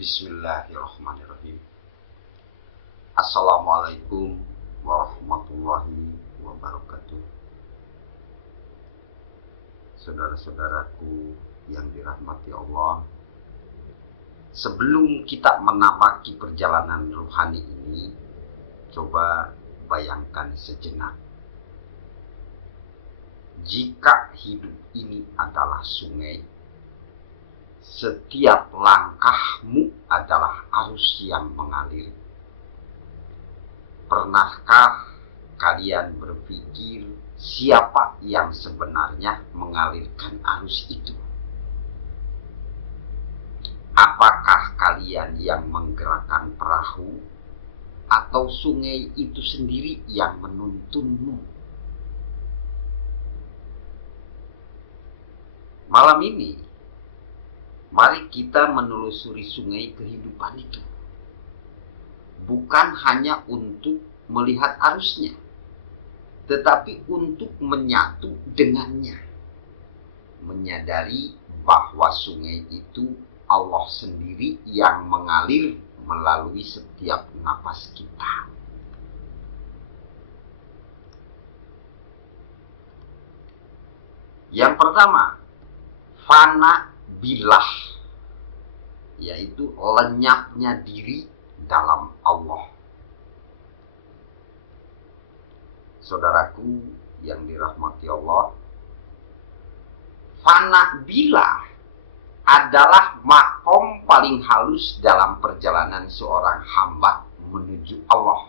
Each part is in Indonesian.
Bismillahirrahmanirrahim. Assalamualaikum warahmatullahi wabarakatuh. Saudara-saudaraku yang dirahmati Allah, sebelum kita menapaki perjalanan rohani ini, coba bayangkan sejenak. Jika hidup ini adalah sungai, setiap langkahmu adalah arus yang mengalir. Pernahkah kalian berpikir siapa yang sebenarnya mengalirkan arus itu? Apakah kalian yang menggerakkan perahu atau sungai itu sendiri yang menuntunmu? Malam ini, mari kita menelusuri sungai kehidupan itu. Bukan hanya untuk melihat arusnya, tetapi untuk menyatu dengannya. Menyadari bahwa sungai itu Allah sendiri yang mengalir melalui setiap napas kita. Yang pertama, fana bilah, yaitu lenyapnya diri dalam Allah. Saudaraku yang dirahmati Allah, fana bilah adalah makom paling halus dalam perjalanan seorang hamba menuju Allah.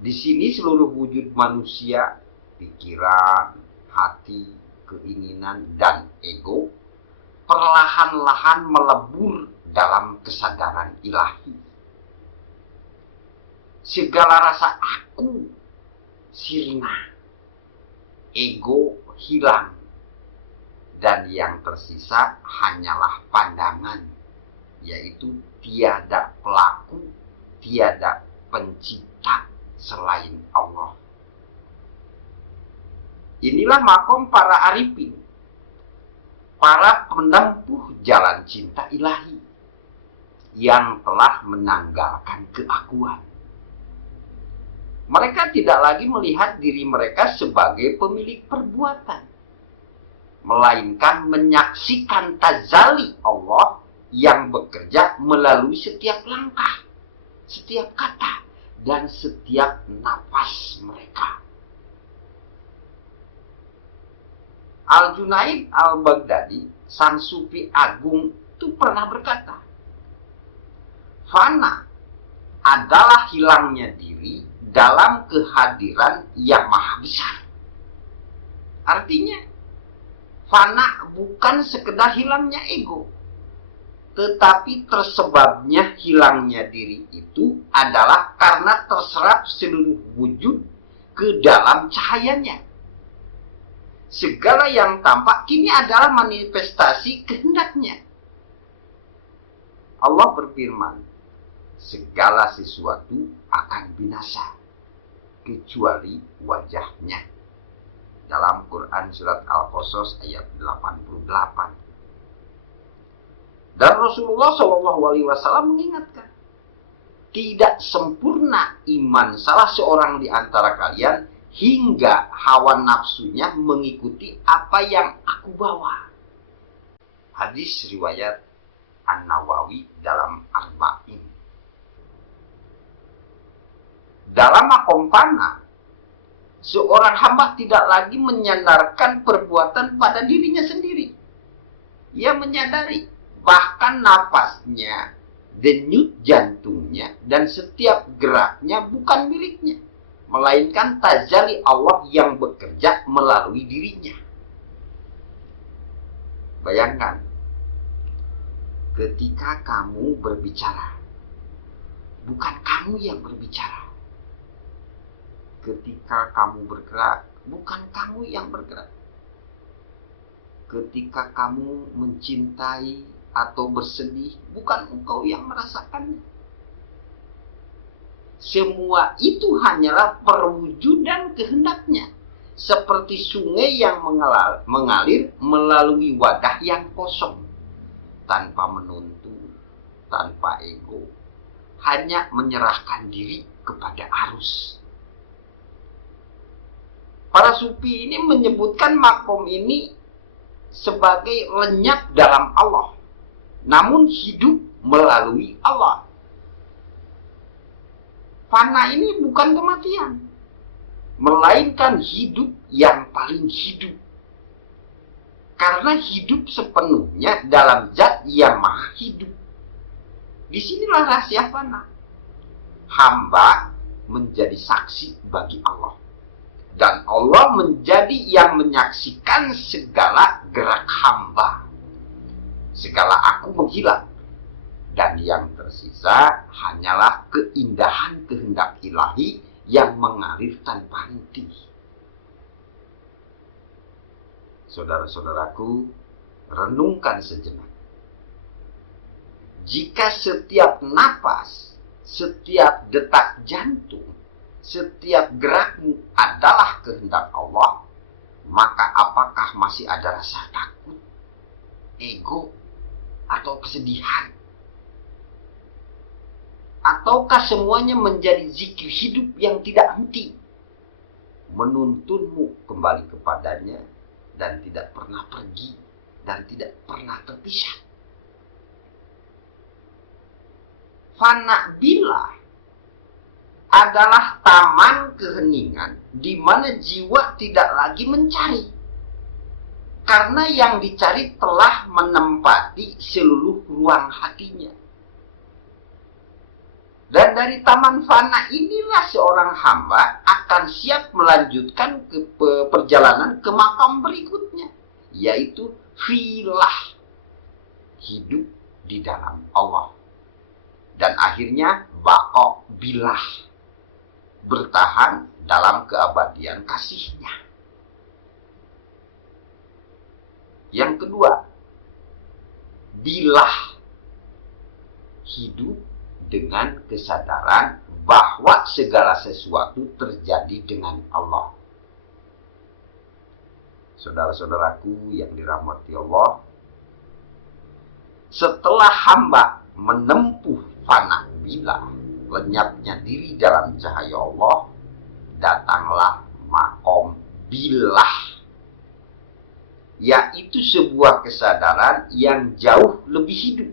Di sini seluruh wujud manusia, pikiran, hati, keinginan, dan ego perlahan-lahan melebur dalam kesadaran ilahi. Segala rasa aku sirna, ego hilang, dan yang tersisa hanyalah pandangan, yaitu tiada pelaku, tiada pencipta selain Allah. Inilah makom para arifin, para penempuh jalan cinta ilahi yang telah menanggalkan keakuan. Mereka tidak lagi melihat diri mereka sebagai pemilik perbuatan, melainkan menyaksikan tazali Allah yang bekerja melalui setiap langkah, setiap kata, dan setiap nafas mereka. Al-Junaid Al-Baghdadi, sang sufi agung, itu pernah berkata, fana adalah hilangnya diri dalam kehadiran yang maha besar. Artinya, fana bukan sekedar hilangnya ego, tetapi tersebabnya hilangnya diri itu adalah karena terserap seluruh wujud ke dalam cahayanya. Segala yang tampak kini adalah manifestasi kehendaknya. Allah berfirman, segala sesuatu akan binasa, kecuali wajahnya. Dalam Quran Surat Al-Qasas ayat 88. Dan Rasulullah SAW mengingatkan, tidak sempurna iman salah seorang di antara kalian hingga hawa nafsunya mengikuti apa yang aku bawa. Hadis riwayat An-Nawawi dalam Arba'in. Dalam makom fana, seorang hamba tidak lagi menyandarkan perbuatan pada dirinya sendiri. Ia menyadari bahkan nafasnya, denyut jantungnya, dan setiap geraknya bukan miliknya, melainkan tazali Allah yang bekerja melalui dirinya. Bayangkan, ketika kamu berbicara, bukan kamu yang berbicara. Ketika kamu bergerak, bukan kamu yang bergerak. Ketika kamu mencintai atau bersedih, bukan engkau yang merasakannya. Semua itu hanyalah perwujudan kehendaknya. Seperti sungai yang mengalir melalui wadah yang kosong. tanpa menuntut, tanpa ego, hanya menyerahkan diri kepada arus. Para sufi ini menyebutkan makom ini sebagai lenyap dalam Allah, namun hidup melalui Allah. Fana ini bukan kematian, melainkan hidup yang paling hidup. Karena hidup sepenuhnya dalam zat yang maha hidup. Disinilah rahasia fana. Hamba menjadi saksi bagi Allah. Dan Allah menjadi yang menyaksikan segala gerak hamba. Segala aku menghilang. Dan yang tersisa hanyalah keindahan kehendak ilahi yang mengalir tanpa henti. Saudara-saudaraku, renungkan sejenak. Jika setiap napas, setiap detak jantung, setiap gerakmu adalah kehendak Allah, maka apakah masih ada rasa takut, ego, atau kesedihan? Ataukah semuanya menjadi zikir hidup yang tidak henti, menuntunmu kembali kepadanya dan tidak pernah pergi dan tidak pernah terpisah? Fana bila adalah taman keheningan di mana jiwa tidak lagi mencari, karena yang dicari telah menempati seluruh ruang hatinya. Dan dari taman fana inilah seorang hamba akan siap melanjutkan ke perjalanan ke makam berikutnya, yaitu filah, hidup di dalam Allah. Dan akhirnya baqo bilah, bertahan dalam keabadian kasihnya. Yang kedua, bilah, hidup dengan kesadaran bahwa segala sesuatu terjadi dengan Allah. Saudara-saudaraku yang dirahmati Allah, setelah hamba menempuh fana bila, lenyapnya diri dalam cahaya Allah, datanglah makom bilah, yaitu sebuah kesadaran yang jauh lebih hidup,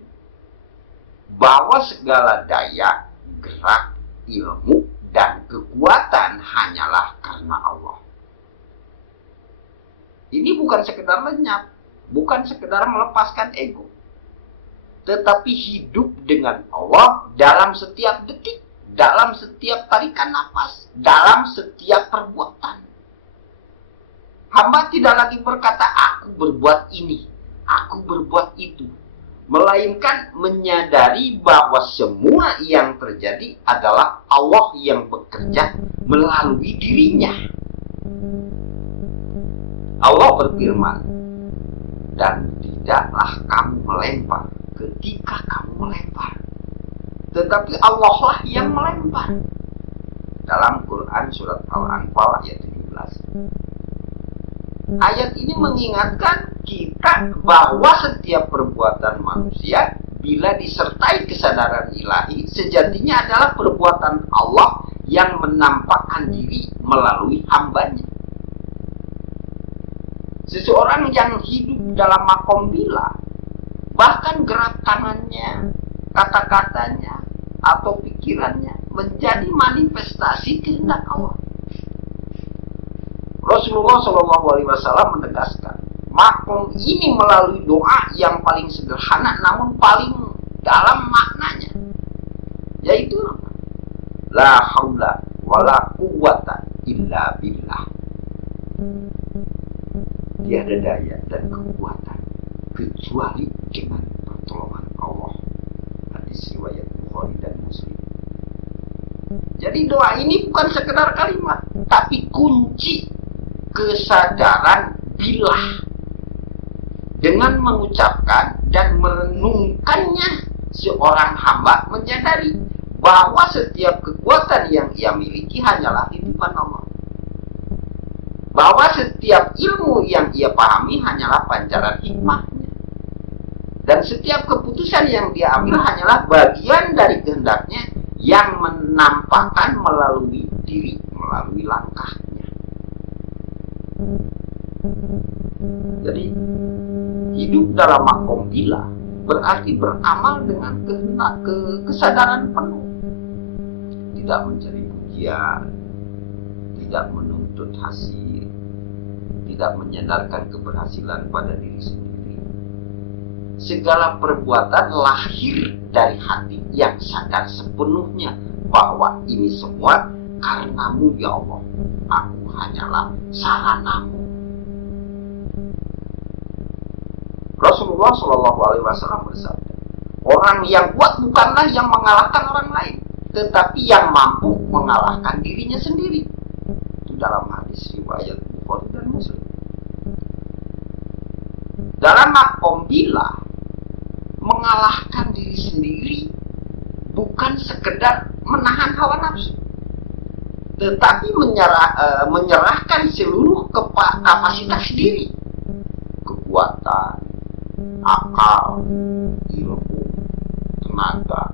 bahwa segala daya, gerak, ilmu, dan kekuatan hanyalah karena Allah. Ini bukan sekedar lenyap, bukan sekedar melepaskan ego, tetapi hidup dengan Allah dalam setiap detik, dalam setiap tarikan napas, dalam setiap perbuatan. Hamba tidak lagi berkata, aku berbuat ini, aku berbuat itu, melainkan menyadari bahwa semua yang terjadi adalah Allah yang bekerja melalui dirinya. Allah berfirman, dan tidaklah kamu melempar ketika kamu melempar, tetapi Allah lah yang melempar. Dalam Quran surat Al-Anfal ayat 17. Ayat ini mengingatkan kita bahwa setiap perbuatan manusia bila disertai kesadaran ilahi sejatinya adalah perbuatan Allah yang menampakkan diri melalui hambanya. Seseorang yang hidup dalam makom bila, bahkan gerak tangannya, kata-katanya, atau pikirannya menjadi manifestasi kehendak Allah. Rasulullah SAW menegaskan, makom ini melalui doa yang paling sederhana namun paling dalam maknanya, yaitu la haula wala quwwata illa billah. Tiada daya dan kekuatan kecuali dengan pertolongan Allah. Hadis riwayat Bukhari dan Muslim. Jadi doa ini bukan sekedar kalimat, tapi kunci kesadaran bilah. Dengan mengucapkan dan merenungkannya, seorang hamba menyadari bahwa setiap kekuatan yang ia miliki hanyalah titipan Allah. Bahwa setiap ilmu yang ia pahami hanyalah pancaran hikmahnya. Dan setiap keputusan yang dia ambil hanyalah bagian dari kehendaknya yang menampakkan melalui diri, melalui langkahnya. Jadi hidup dalam makom bila berarti beramal dengan kesadaran penuh, tidak mencari pujian, tidak menuntut hasil, tidak menyandarkan keberhasilan pada diri sendiri. Segala perbuatan lahir dari hati yang sadar sepenuhnya bahwa ini semua karenamu ya Allah, aku hanyalah saranamu. Rasulullah Shallallahu Alaihi Wasallam bersabda, orang yang kuat bukanlah yang mengalahkan orang lain, tetapi yang mampu mengalahkan dirinya sendiri. Itu dalam hadis riwayat Bukhari dan Muslim. Dalam makom bila, mengalahkan diri sendiri bukan sekedar menahan hawa nafsu, tetapi menyerahkan seluruh kapasitas diri, kekuatan, akal, ilmu, tenaga,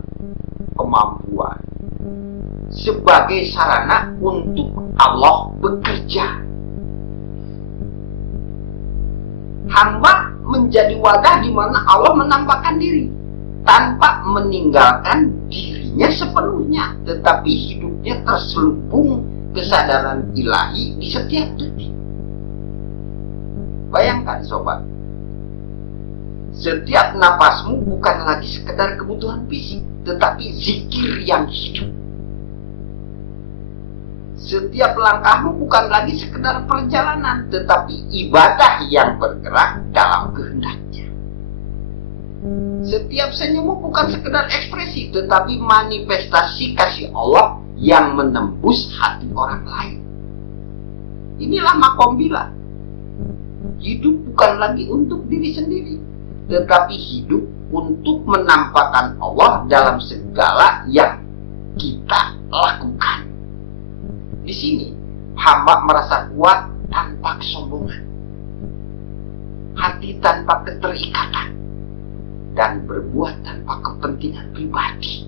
kemampuan sebagai sarana untuk Allah bekerja. Hamba menjadi wadah di mana Allah menampakkan diri tanpa meninggalkan dirinya sepenuhnya, tetapi hidupnya terselubung kesadaran ilahi di setiap detik. Bayangkan sobat, setiap napasmu bukan lagi sekedar kebutuhan fisik, tetapi zikir yang hidup. Setiap langkahmu bukan lagi sekedar perjalanan, tetapi ibadah yang bergerak dalam kehendaknya. Setiap senyummu bukan sekedar ekspresi, tetapi manifestasi kasih Allah yang menembus hati orang lain. Inilah makom bila. Hidup bukan lagi untuk diri sendiri, tetapi hidup untuk menampakkan Allah dalam segala yang kita lakukan. Di sini, hamba merasa kuat tanpa kesombongan, hati tanpa keterikatan, dan berbuat tanpa kepentingan pribadi.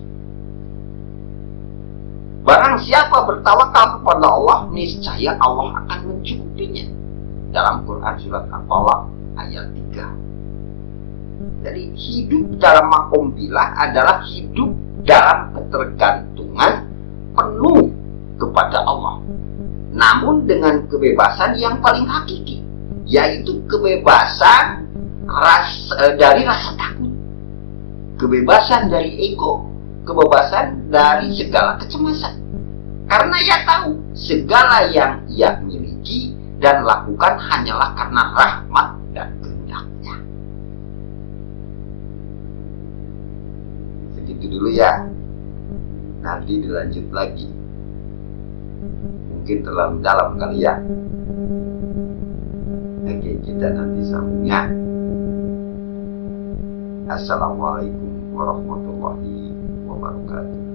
Barang siapa bertawakal kepada Allah, niscaya Allah akan mencukupinya. Dalam Quran surat Al-Falaq ayat 3. Jadi hidup dalam makom bila adalah hidup dalam ketergantungan penuh kepada Allah, namun dengan kebebasan yang paling hakiki, yaitu kebebasan dari rasa takut, kebebasan dari ego, kebebasan dari segala kecemasan, karena ia tahu segala yang ia miliki dan lakukan hanyalah karena rahmat dan kehendaknya. Segitu dulu ya, nanti dilanjut lagi. Mungkin terlalu dalam kali ya. Oke, kita nanti sambungnya. Assalamualaikum warahmatullahi wabarakatuh.